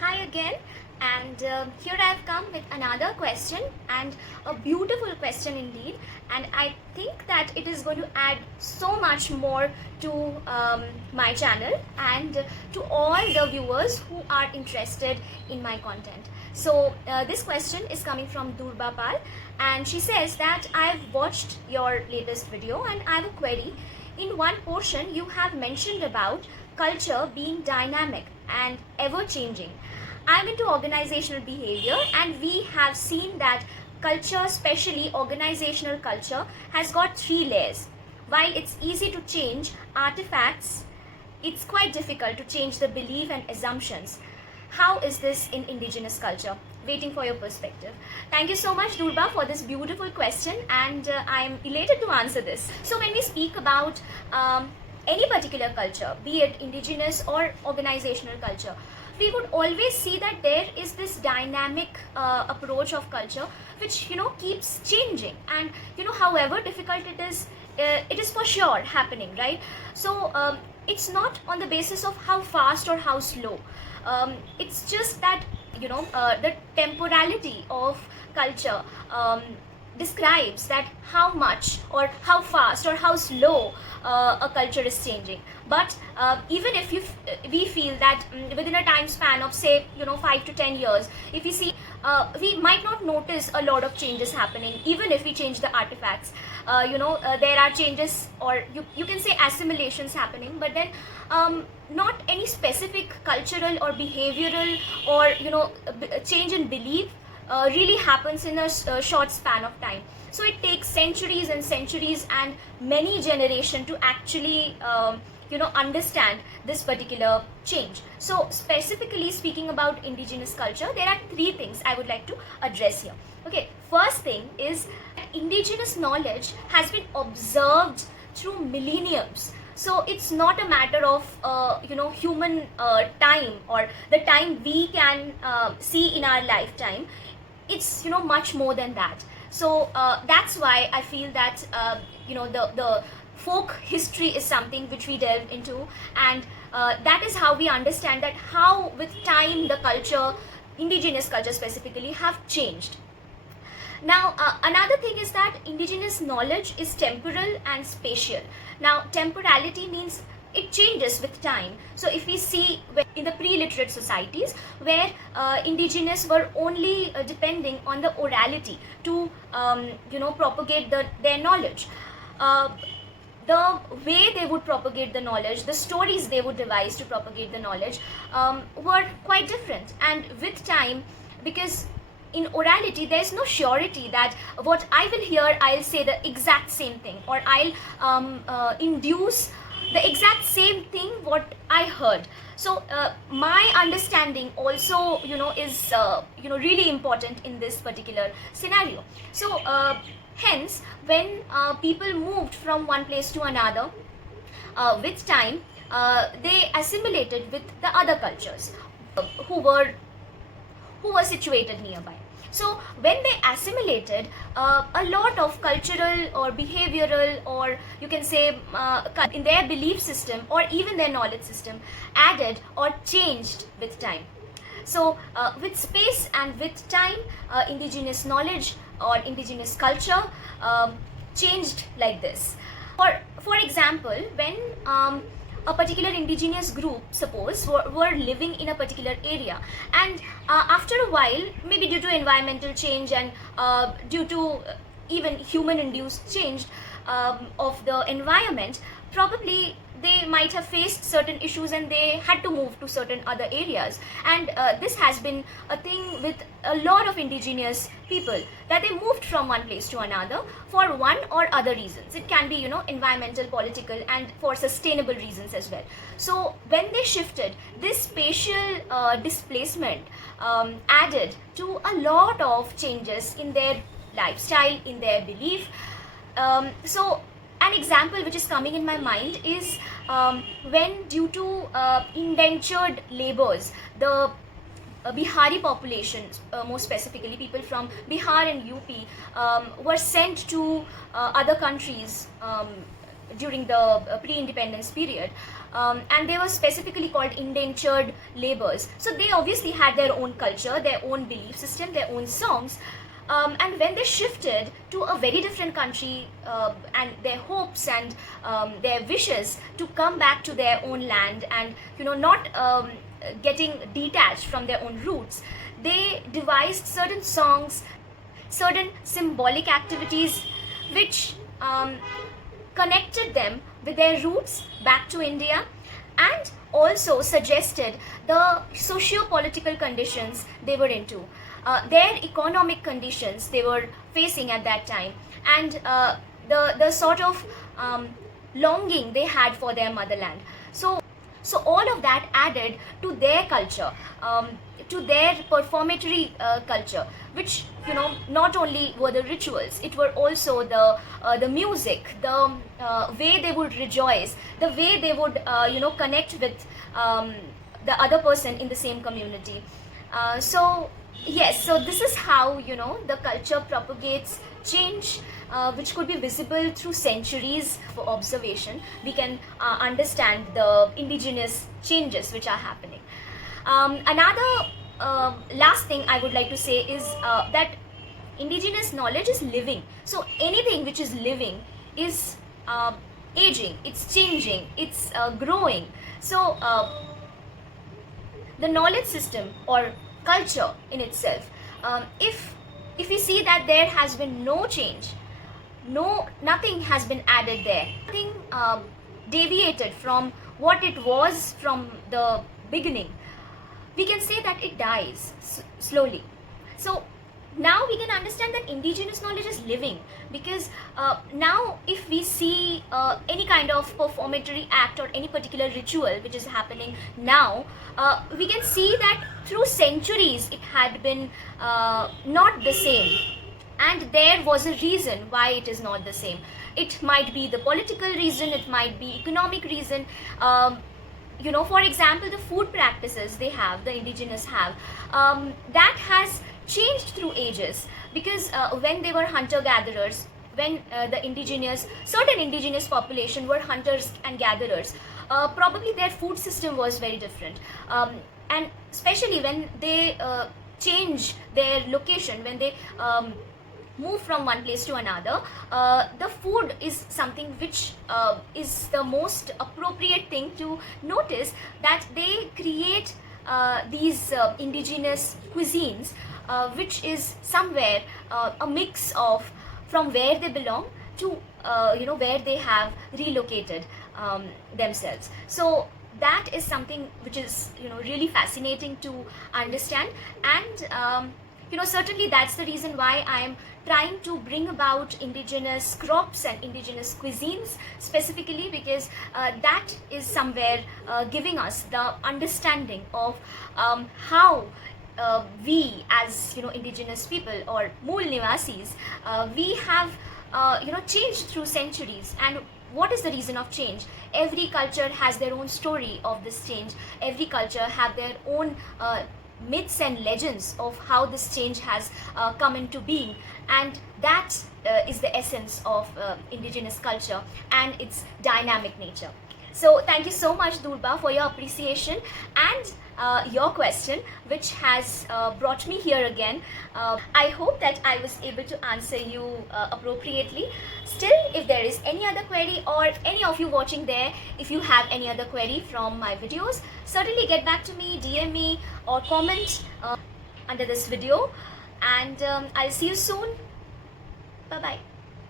Hi again, and here I've come with another question, and a beautiful question indeed. And I think that it is going to add so much more to my channel and to all the viewers who are interested in my content. So, this question is coming from Durba Pal, and she says that I've watched your latest video and I have a query. In one portion, you have mentioned about culture being dynamic and ever changing. I'm into organizational behavior, and we have seen that culture, especially organizational culture, has got three layers. While it's easy to change artifacts, it's quite difficult to change the belief and assumptions. How is this in indigenous culture? Waiting for your perspective. Thank you so much, Durba, for this beautiful question, and I'm elated to answer this. So, when we speak about any particular culture, be it indigenous or organizational culture, we would always see that there is this dynamic approach of culture which keeps changing, and however difficult it is for sure happening, right? So it's not on the basis of how fast or how slow. It's just that the temporality of culture describes that how much or how fast or how slow a culture is changing. But even if we feel that within a time span of say 5 to 10 years, if we see we might not notice a lot of changes happening even if we change the artifacts. There are changes, or you can say assimilations happening, but then not any specific cultural or behavioral or change in belief really happens in a short span of time. So it takes centuries and centuries and many generations to actually understand this particular change. So specifically speaking about indigenous culture, there are three things I would like to address here. Okay, first thing is indigenous knowledge has been observed through millenniums. So it's not a matter of human time or the time we can see in our lifetime. It's much more than that. So that's why I feel that the folk history is something which we delve into, and that is how we understand that how with time the culture, indigenous culture specifically, have changed. Now, another thing is that indigenous knowledge is temporal and spatial. Now, temporality means it changes with time. So if we see in the pre-literate societies where indigenous were only depending on the orality to propagate their knowledge, the way they would propagate the knowledge, the stories they would devise to propagate the knowledge were quite different. And with time, because in orality there's no surety that what I will hear, I'll say the exact same thing, or I'll induce the exact same thing what I heard. So my understanding also is really important in this particular scenario. So hence when people moved from one place to another, with time they assimilated with the other cultures who were situated nearby. So when they assimilated, a lot of cultural or behavioral, or you can say in their belief system or even their knowledge system, added or changed with time. So with space and with time, indigenous knowledge or indigenous culture changed like this. For example, when a particular indigenous group, suppose, were living in a particular area, and after a while, maybe due to environmental change and due to even human induced change of the environment, probably they might have faced certain issues and they had to move to certain other areas. And this has been a thing with a lot of indigenous people, that they moved from one place to another for one or other reasons. It can be environmental, political, and for sustainable reasons as well. So when they shifted, this spatial displacement added to a lot of changes in their lifestyle, in their belief. So an example which is coming in my mind is when, due to indentured labors, the Bihari population, more specifically people from Bihar and UP, were sent to other countries during the pre-independence period. and they were specifically called indentured laborers. So they obviously had their own culture, their own belief system, their own songs. And when they shifted to a very different country, and their hopes and their wishes to come back to their own land, and not getting detached from their own roots, they devised certain songs, certain symbolic activities which connected them with their roots back to India, and also suggested the socio-political conditions they were into, their economic conditions they were facing at that time, and the sort of longing they had for their motherland. So all of that added to their culture, to their performatory culture, which not only were the rituals, it were also the music, the way they would rejoice, the way they would connect with the other person in the same community. So yes, so this is how the culture propagates change, which could be visible through centuries. For observation, we can understand the indigenous changes which are happening. Another last thing I would like to say is that indigenous knowledge is living. So anything which is living is aging, it's changing, it's growing. So the knowledge system or culture in itself, if we see that there has been no change, nothing has been added there, nothing deviated from what it was from the beginning, we can say that it dies slowly. So now we can understand that indigenous knowledge is living, because now if we see any kind of performatory act or any particular ritual which is happening now, we can see that through centuries it had been not the same, and there was a reason why it is not the same. It might be the political reason, it might be economic reason. For example, the food practices the indigenous have, that has changed through ages, because when they were hunter-gatherers, when certain indigenous population were hunters and gatherers, probably their food system was very different, and especially when they change their location, when they move from one place to another, the food is something which is the most appropriate thing to notice, that they create these indigenous cuisines, which is somewhere a mix of from where they belong to where they have relocated themselves. So that is something which is really fascinating to understand, and certainly that's the reason why I am trying to bring about indigenous crops and indigenous cuisines specifically, because that is somewhere giving us the understanding of how we as indigenous people or Mool Nivasis, we have changed through centuries. And what is the reason of change? Every culture has their own story of this change. Every culture have their own myths and legends of how this change has come into being, and that is the essence of indigenous culture and its dynamic nature. So thank you so much, Durba, for your appreciation and your question, which has brought me here again. I hope that I was able to answer you appropriately. Still, if there is any other query, or any of you watching there, if you have any other query from my videos, certainly get back to me, DM me, or comment under this video. And I'll see you soon. Bye-bye.